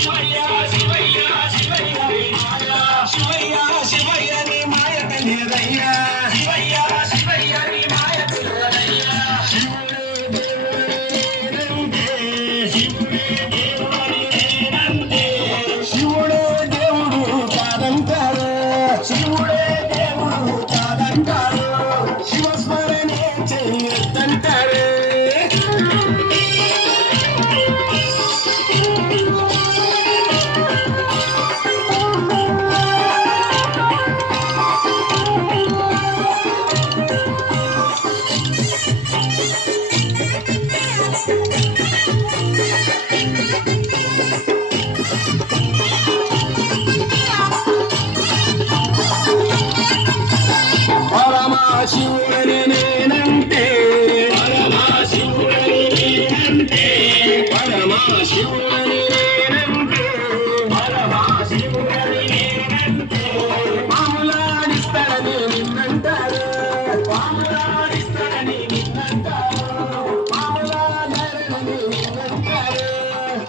శివయ్య శివయ్య శివయ్య శివయ్య శివయ్య నీ మాయ తెలియదయ్యా శివయ్య శివయ్య నీ మాయ తెలియదయ్యా శివుడే దేవుడే శివుడే దేవుడే శివుడే దేవుడు కాదంటారు శివుడే దేవుడు కాదంటారు శివస్మరణే చెయ్యొద్దంటారు పరమశివుడని నేనంటే పరమశివుడని నేనంటే పరమశివుడని నేనంటే పరమశివుడని నేనంటే పాములాడిస్తాడని నిన్నంటారు పాములాడిస్తాడని నిన్నంటారు పాములాడారని నిన్నంటారు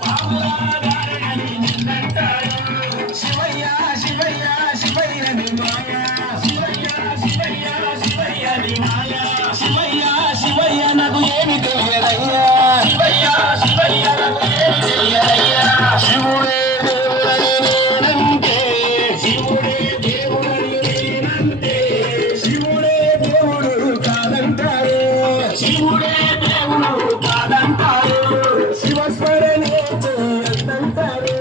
పాములాడారని నిన్నంటారు శివయ్య శివయ్య శివయ్య ని మాయా శివయ్య శివయ్య శివయ్య ని మాయా శివయ్య శివయ్య నాకు ఏమి తెలియదయ్యా శివయ్య శివయ్య నాకు ఏమి తెలియదయ్యా శివుడే దేవుడని నేనంటే శివుడే దేవుడని నేనంటే శివుడే దేవుడు కాదంటారు శివుడే దేవుడు కాదంటారు శివస్మరణే చెయ్యొద్దంటారు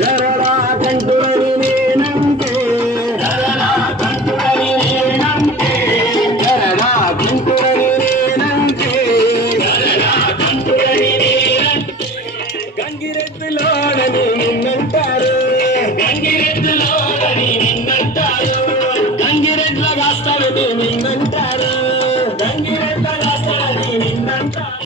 గరళా కంటురని నేనంటే గరళా కంటురని నేనంటే గరళా కంటురని నేనంటే గరళా కంటురని నేనంటే గంగిరెద్దులోడని నిన్నంటారు గంగిరెద్దులోడని నిన్నంటారు